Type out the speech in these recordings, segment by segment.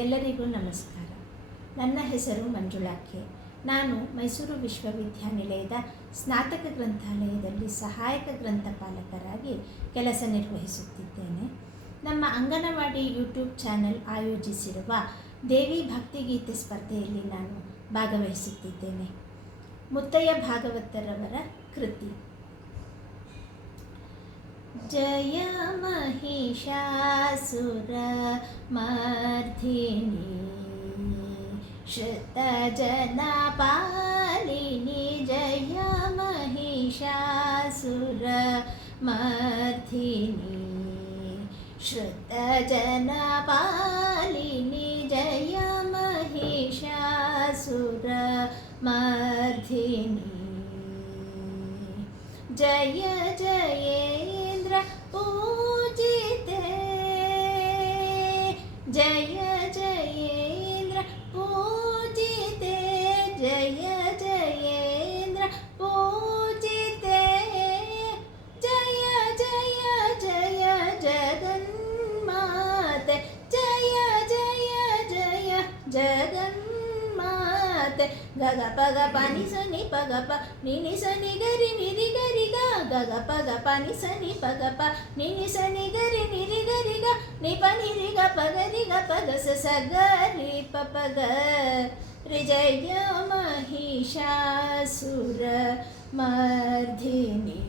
ಎಲ್ಲರಿಗೂ ನಮಸ್ಕಾರ. ನನ್ನ ಹೆಸರು ಮಂಜುಳಾ ಕೆ. ನಾನು ಮೈಸೂರು ವಿಶ್ವವಿದ್ಯಾನಿಲಯದ ಸ್ನಾತಕ ಗ್ರಂಥಾಲಯದಲ್ಲಿ ಸಹಾಯಕ ಗ್ರಂಥಪಾಲಕರಾಗಿ ಕೆಲಸ ನಿರ್ವಹಿಸುತ್ತಿದ್ದೇನೆ. ನಮ್ಮ ಅಂಗನವಾಡಿ ಯೂಟ್ಯೂಬ್ ಚಾನೆಲ್ ಆಯೋಜಿಸಿರುವ ದೇವಿ ಭಕ್ತಿಗೀತೆ ಸ್ಪರ್ಧೆಯಲ್ಲಿ ನಾನು ಭಾಗವಹಿಸುತ್ತಿದ್ದೇನೆ. ಮುತ್ತಯ್ಯ ಭಾಗವತರವರ ಕೃತಿ. ಜಯ ಮಹಿಷಾಸುರ ಮರ್ಧಿನಿ ಶ್ರುತ ಜನ ಪಾಲಿನಿ. ಜಯ ಮಹಿಷಾಸುರ ಮರ್ಧಿನಿ ಶ್ರುತ ಜನ ಪಾಲಿನಿ. ಜಯ ಮಹಿಷಾಸುರ ಮರ್ಧಿನಿ. ಜಯ ಜಯೇಂದ್ರ पूजिते. जय जयेंद्र पूजिते. जय जयेंद्र पूजिते. जय जय जय जगन्माते. जय जय जय जगन्माते. गग पग पानी सनि पग प नि सनि गरि निरि गरि ग. गग पग पानी सनि पग प नि सनि गरि निरि गरि ग. नि प नि रि ग प ग रि ग प ग स स ग रि प प ग रि. जय महिषासुर मर्धिनि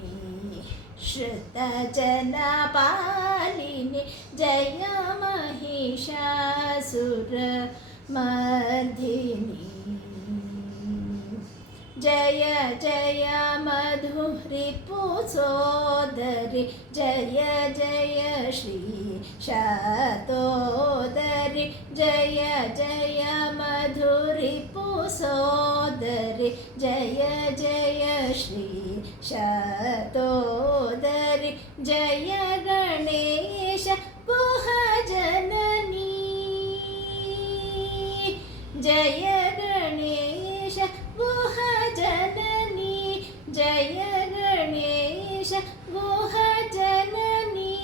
श्रुत जन पालिनि. जय महिषासुर मर्धिनि. जय जय मधुरिपु सोदरि. जय जय श्री शतोदरि. जय जय मधुरिपु सोदरि. जय जय श्री शतोदरि. जय गणेश गुह जननी. जय गणेश गुह जननी. जय गणेश गुह जननी.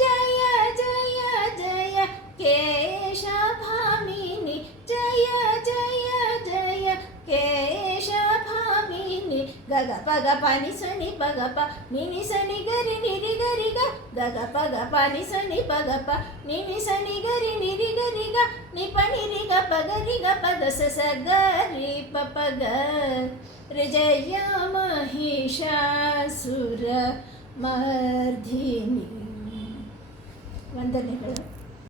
जय जय जय केशभामिनी. जय जय जय केशभामिनी. गग पग पानी सनि पग प नि सनि गरि निरि गरि ग. गग पग पानी सनि पग प नि सनि गरि निरि गरि ग. नि प नि रि ग प ग रि ग प ग स स ग रि प प ग रि. जय महिषासुರ ಮರ್ಧಿನಿ. ವಂದನೆಗಳು.